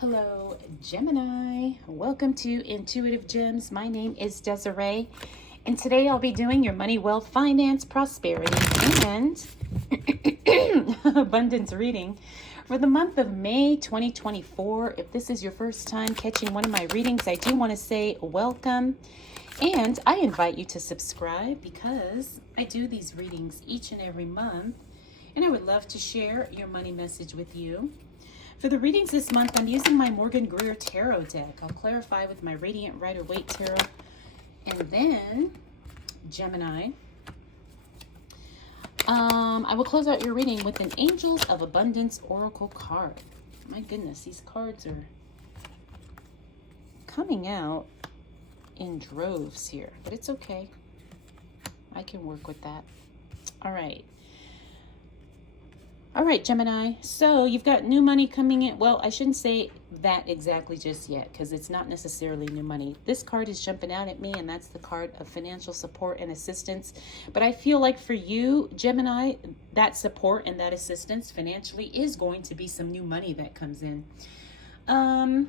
Hello, Gemini. Welcome to Intuitive Gems. My name is Desiree, and today I'll be doing your money, wealth, finance, prosperity, and abundance reading for the month of May 2024. If this is your first time catching one of my readings, I do want to say welcome, and I invite you to subscribe because I do these readings each and every month, and I would love to share your money message with you. For the readings this month, I'm using my Morgan Greer Tarot deck. I'll clarify with my Radiant Rider-Waite Tarot. And then, Gemini, I will close out your reading with an Angels of Abundance Oracle card. My goodness, these cards are coming out in droves here, but it's okay. I can work with that. All right. All right, Gemini, so you've got new money coming in. Well, I shouldn't say that exactly just yet because it's not necessarily new money. This card is jumping out at me, and that's the card of financial support and assistance. But I feel like for you, Gemini, that support and that assistance financially is going to be some new money that comes in. All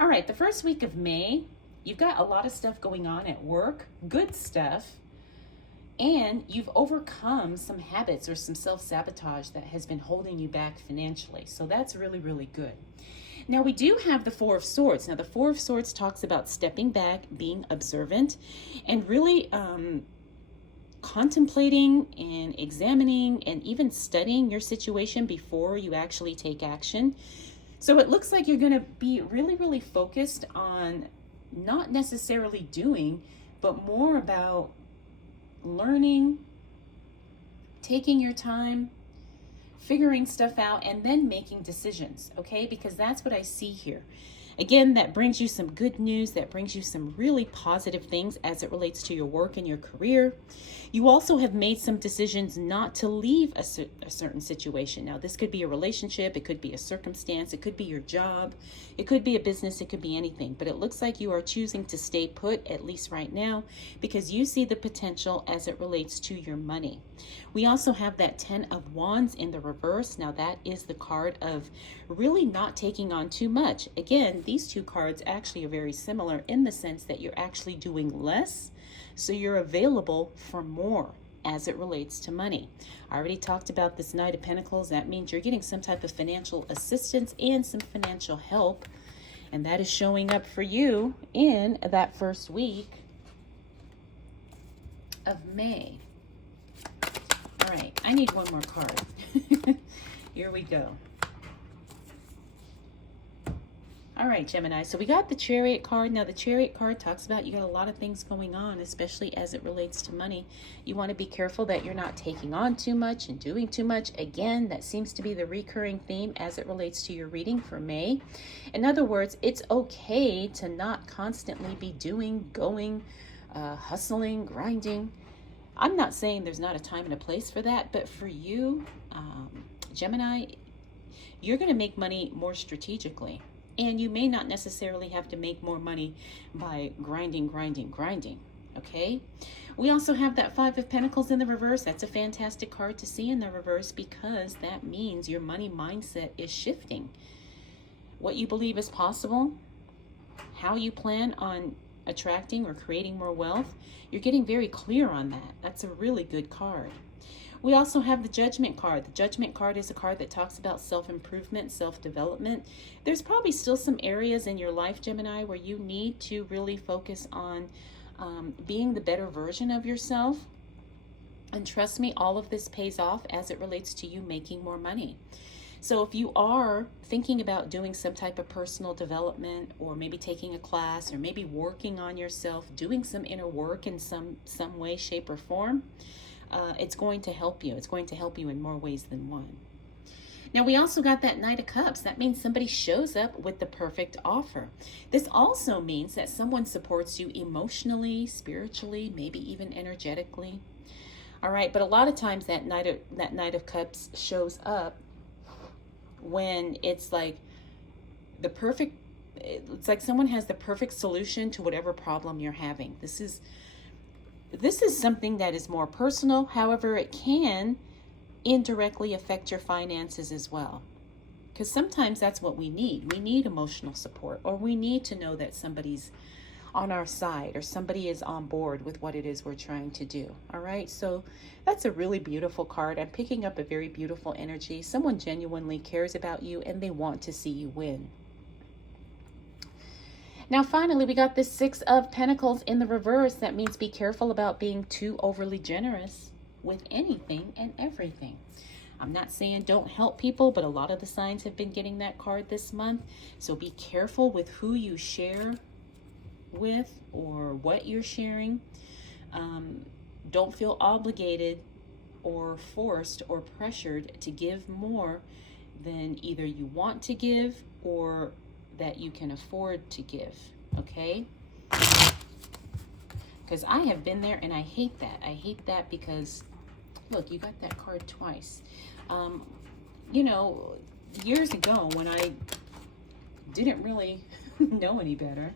right, the first week of May, you've got a lot of stuff going on at work, good stuff. And you've overcome some habits or some self-sabotage that has been holding you back financially. So that's really, really good. Now we do have the Four of Swords. Now the Four of Swords talks about stepping back, being observant, and really contemplating and examining and even studying your situation before you actually take action. So it looks like you're going to be really, really focused on not necessarily doing, but more about learning, taking your time, figuring stuff out, and then making decisions, okay? Because that's what I see here. Again, that brings you some good news, that brings you some really positive things as it relates to your work and your career. You also have made some decisions not to leave a certain situation. Now, this could be a relationship, it could be a circumstance, it could be your job, it could be a business, it could be anything. But it looks like you are choosing to stay put, at least right now, because you see the potential as it relates to your money. We also have that 10 of Wands in the reverse. Now, that is the card of really not taking on too much. Again, these two cards actually are very similar in the sense that you're actually doing less, so you're available for more as it relates to money. I already talked about this Knight of Pentacles. That means you're getting some type of financial assistance and some financial help, and that is showing up for you in that first week of May. All right, I need one more card. Here we go. All right, Gemini, so we got the Chariot card. Now, the Chariot card talks about you got a lot of things going on, especially as it relates to money. You want to be careful that you're not taking on too much and doing too much. Again, that seems to be the recurring theme as it relates to your reading for May. In other words, it's okay to not constantly be doing, going, hustling, grinding. I'm not saying there's not a time and a place for that, but for you, Gemini, you're going to make money more strategically. And you may not necessarily have to make more money by grinding, okay? We also have that Five of Pentacles in the reverse. That's a fantastic card to see in the reverse because that means your money mindset is shifting. What you believe is possible, how you plan on attracting or creating more wealth, you're getting very clear on that. That's a really good card. We also have the Judgment card. The Judgment card is a card that talks about self-improvement, self-development. There's probably still some areas in your life, Gemini, where you need to really focus on being the better version of yourself. And trust me, all of this pays off as it relates to you making more money. So if you are thinking about doing some type of personal development, or maybe taking a class, or maybe working on yourself, doing some inner work in some way, shape, or form, it's going to help you. It's going to help you in more ways than one. Now, we also got that Knight of Cups. That means somebody shows up with the perfect offer. This also means that someone supports you emotionally, spiritually, maybe even energetically. All right, but a lot of times that Knight of Cups shows up when it's like it's like someone has the perfect solution to whatever problem you're having. This is something that is more personal. However, it can indirectly affect your finances as well. Because sometimes that's what we need. We need emotional support, or we need to know that somebody's on our side or somebody is on board with what it is we're trying to do. All right, so that's a really beautiful card. I'm picking up a very beautiful energy. Someone genuinely cares about you and they want to see you win. Now finally, we got this Six of Pentacles in the reverse. That means be careful about being too overly generous with anything and everything. I'm not saying don't help people, but a lot of the signs have been getting that card this month. So be careful with who you share with or what you're sharing. Don't feel obligated or forced or pressured to give more than either you want to give or that you can afford to give, okay? Because I have been there and I hate that. I hate that because, look, you got that card twice. You know, years ago when I didn't really know any better,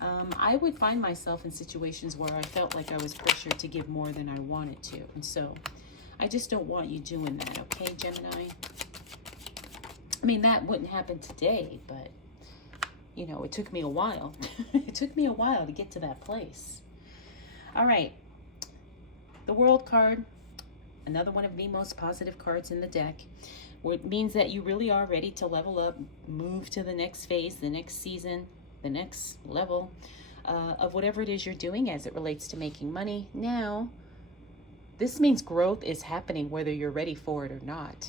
I would find myself in situations where I felt like I was pressured to give more than I wanted to. And so I just don't want you doing that, okay, Gemini? I mean, that wouldn't happen today, but, you know, it took me a while. It took me a while to get to that place. All right. The World card, another one of the most positive cards in the deck. It means that you really are ready to level up, move to the next phase, the next season, the next level of whatever it is you're doing as it relates to making money. Now, this means growth is happening whether you're ready for it or not.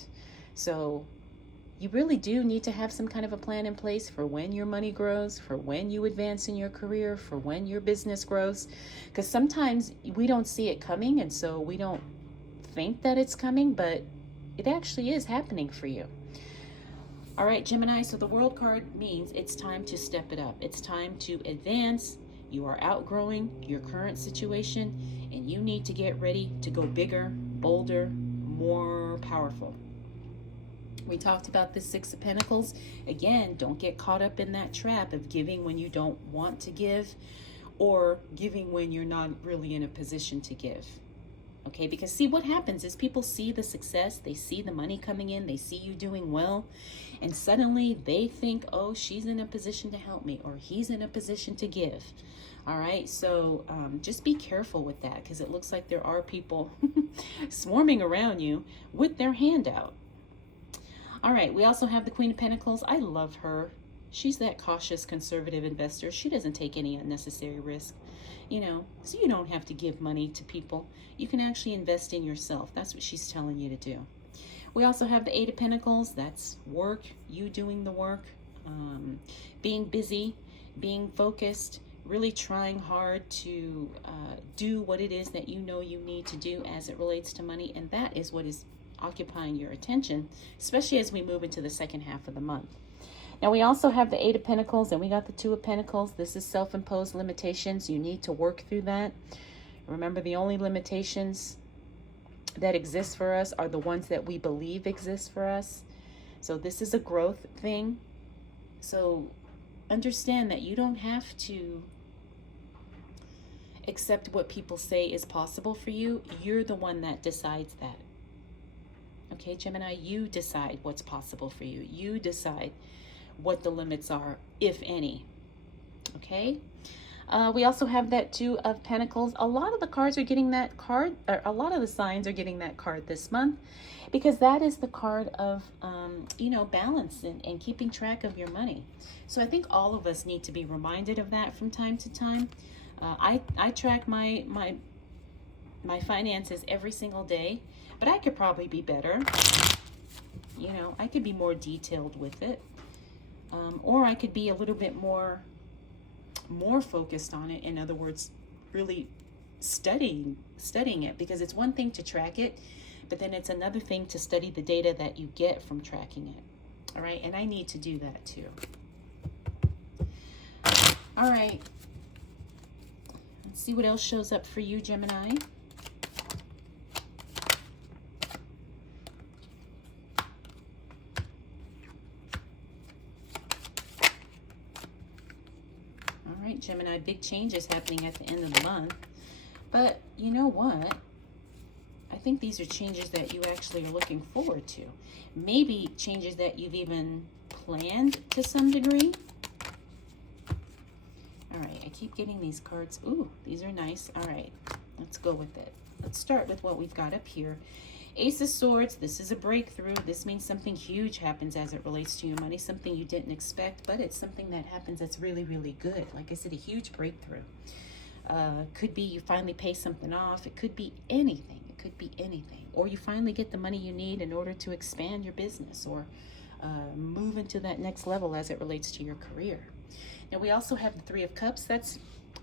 So you really do need to have some kind of a plan in place for when your money grows, for when you advance in your career, for when your business grows. Because sometimes we don't see it coming, and so we don't think that it's coming, but it actually is happening for you. All right, Gemini, so the World card means it's time to step it up. It's time to advance. You are outgrowing your current situation, and you need to get ready to go bigger, bolder, more powerful. We talked about the Six of Pentacles. Again, don't get caught up in that trap of giving when you don't want to give or giving when you're not really in a position to give. Okay, because see, what happens is people see the success, they see the money coming in, they see you doing well, and suddenly they think, oh, she's in a position to help me, or he's in a position to give. All right, so just be careful with that, because it looks like there are people swarming around you with their hand out. All right, we also have the Queen of Pentacles. I love her. She's that cautious, conservative investor. She doesn't take any unnecessary risk, you know, so you don't have to give money to people. You can actually invest in yourself. That's what she's telling you to do. We also have the Eight of Pentacles. That's work, you doing the work, being busy, being focused, really trying hard to do what it is that you know you need to do as it relates to money. And that is what is occupying your attention, especially as we move into the second half of the month. Now we also have the Eight of Pentacles and we got the Two of Pentacles. This is self-imposed limitations. You need to work through that. Remember, the only limitations that exist for us are the ones that we believe exist for us. So this is a growth thing. So understand that you don't have to accept what people say is possible for you. You're the one that decides that. Okay, Gemini, you decide what's possible for you. You decide what the limits are, if any. Okay? We also have that Two of Pentacles. A lot of the cards are getting that card, or a lot of the signs are getting that card this month, because that is the card of, you know, balance and keeping track of your money. So I think all of us need to be reminded of that from time to time. I track my finances every single day, but I could probably be better. You know, I could be more detailed with it. Or I could be a little bit more focused on it. In other words, really studying it, because it's one thing to track it, but then it's another thing to study the data that you get from tracking it. All right, and I need to do that too. All right, let's see what else shows up for you, Gemini. Gemini, big changes happening at the end of the month. But you know what? I think these are changes that you actually are looking forward to. Maybe changes that you've even planned to some degree. All right, I keep getting these cards. Ooh, these are nice. All right, let's go with it. Let's start with what we've got up here. Ace of Swords, this is a breakthrough. This means something huge happens as it relates to your money, something you didn't expect, but it's something that happens that's really, really good. Like I said, a huge breakthrough. Could be you finally pay something off. It could be anything. It could be anything. Or you finally get the money you need in order to expand your business or move into that next level as it relates to your career. Now, we also have the Three of Cups.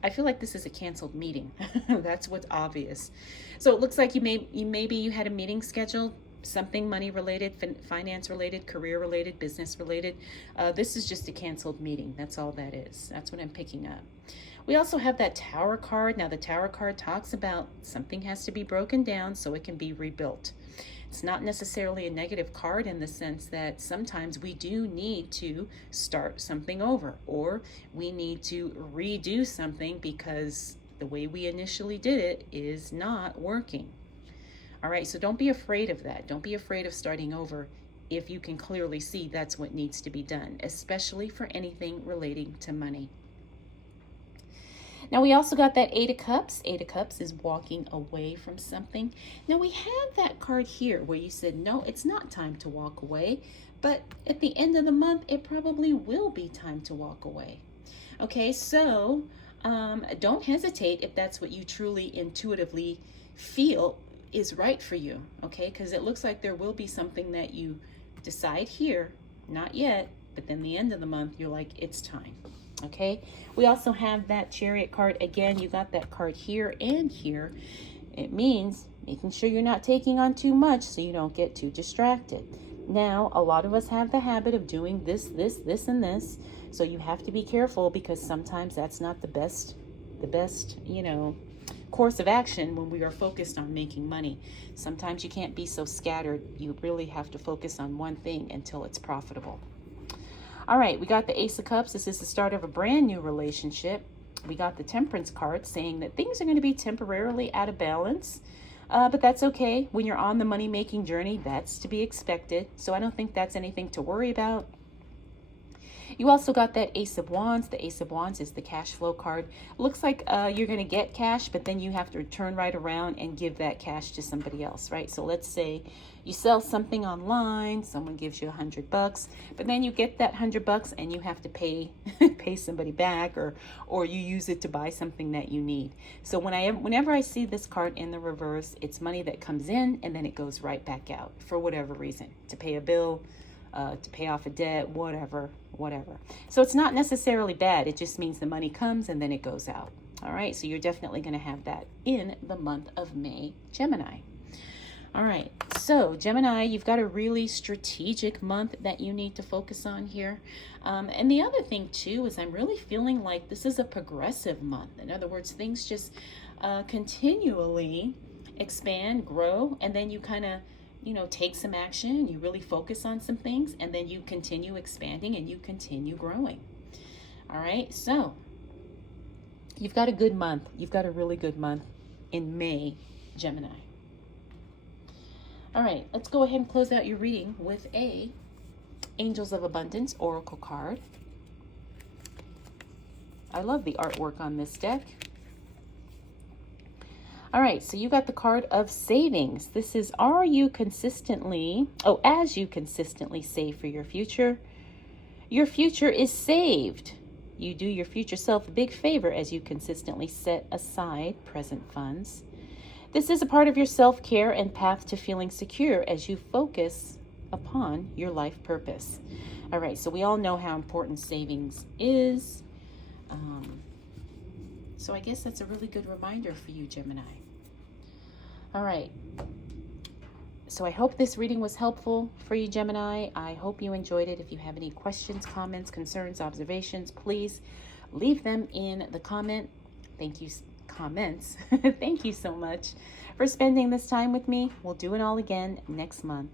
I feel like this is a canceled meeting. That's what's obvious. So it looks like maybe you had a meeting scheduled, something money related, finance related, career related, business related. This is just a canceled meeting. That's all that is. That's what I'm picking up. We also have that Tower card. Now the Tower card talks about something has to be broken down so it can be rebuilt. It's not necessarily a negative card in the sense that sometimes we do need to start something over, or we need to redo something because the way we initially did it is not working. All right, so don't be afraid of that. Don't be afraid of starting over if you can clearly see that's what needs to be done, especially for anything relating to money. Now we also got that Eight of Cups. Eight of Cups is walking away from something. Now we had that card here where you said, no, it's not time to walk away, but at the end of the month, it probably will be time to walk away. Okay, so don't hesitate if that's what you truly intuitively feel is right for you, okay? Because it looks like there will be something that you decide here, not yet, but then the end of the month, you're like, it's time. Okay, we also have that Chariot card. Again, you got that card here and here. It means making sure you're not taking on too much so you don't get too distracted. Now, a lot of us have the habit of doing this, and this. So you have to be careful because sometimes that's not the best, course of action when we are focused on making money. Sometimes you can't be so scattered. You really have to focus on one thing until it's profitable. All right, we got the Ace of Cups. This is the start of a brand new relationship. We got the Temperance card saying that things are going to be temporarily out of balance, but that's okay. When you're on the money-making journey, that's to be expected. So I don't think that's anything to worry about. You also got that Ace of Wands. The Ace of Wands is the cash flow card. Looks like you're going to get cash, but then you have to turn right around and give that cash to somebody else, right? So let's say you sell something online, someone gives you $100, but then you get that $100 and you have to pay somebody back, or you use it to buy something that you need. So whenever I see this card in the reverse, it's money that comes in and then it goes right back out for whatever reason, to pay a bill, to pay off a debt, whatever. So it's not necessarily bad. It just means the money comes and then it goes out. All right, so you're definitely going to have that in the month of May, Gemini. All right, so Gemini, you've got a really strategic month that you need to focus on here. And the other thing too is I'm really feeling like this is a progressive month. In other words, things just continually expand, grow, and then you kind of take some action, you really focus on some things, and then you continue expanding and you continue growing. All right, so you've got a good month. You've got a really good month in May, Gemini. All right, let's go ahead and close out your reading with a Angels of Abundance Oracle card. I love the artwork on this deck. All right, so you got the card of savings. This is, as you consistently save for your future is saved. You do your future self a big favor as you consistently set aside present funds. This is a part of your self-care and path to feeling secure as you focus upon your life purpose. All right, so we all know how important savings is. So I guess that's a really good reminder for you, Gemini. All right. So I hope this reading was helpful for you, Gemini. I hope you enjoyed it. If you have any questions, comments, concerns, observations, please leave them in the comments. Thank you so much for spending this time with me. We'll do it all again next month.